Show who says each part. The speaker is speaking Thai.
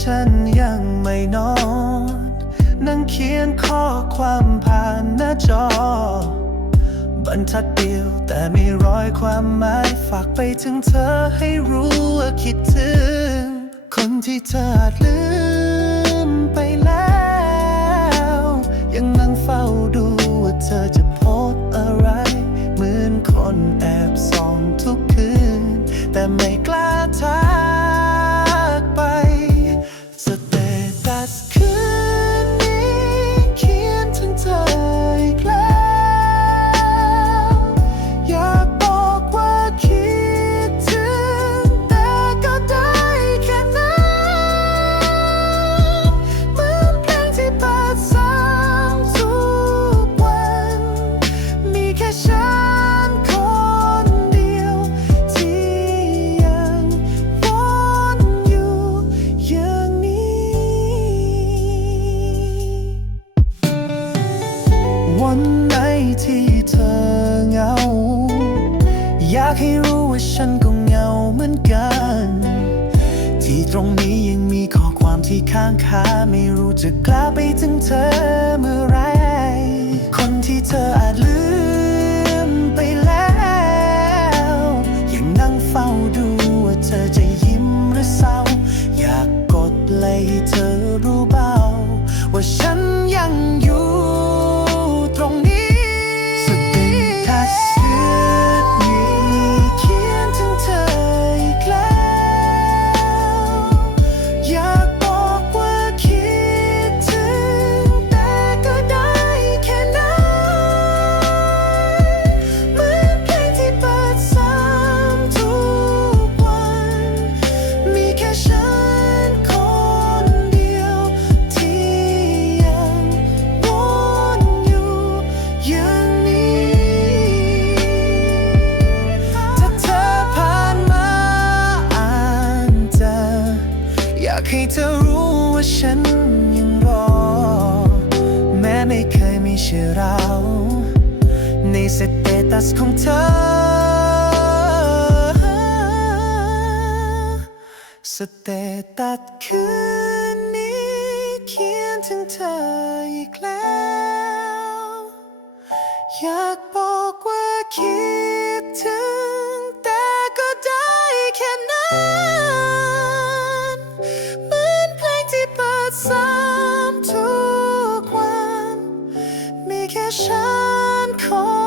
Speaker 1: ฉันยังไม่นอน นั่งเขียนข้อความผ่านหน้าจอ บรรทัดเดียวแต่มีรอยความหมายฝากไปถึงเธอให้รู้ว่าคิดถึง คนที่เธออาจลืมไปแล้ว ยังนั่งเฝ้าดูว่าเธอจะโพสอะไร เหมือนคนแอบส่องทุกคืน แต่ไม่กล้าทัก ฉันคนเดียว ที่ยังวนอยู่อย่างนี้ วันไหนที่เธอเหงา อยากให้รู้ว่าฉันก็เหงาเหมือนกัน ที่ตรงนี้ยังมีข้อความที่ค้างคาไม่รู้จะกล้าไปถึงเธอ ว่า ให้เธอรู้ว่าฉันยังรอ แม้ไม่เคยมีชื่อเรา ในสเตตัสของเธอ สเตตัสคือ time call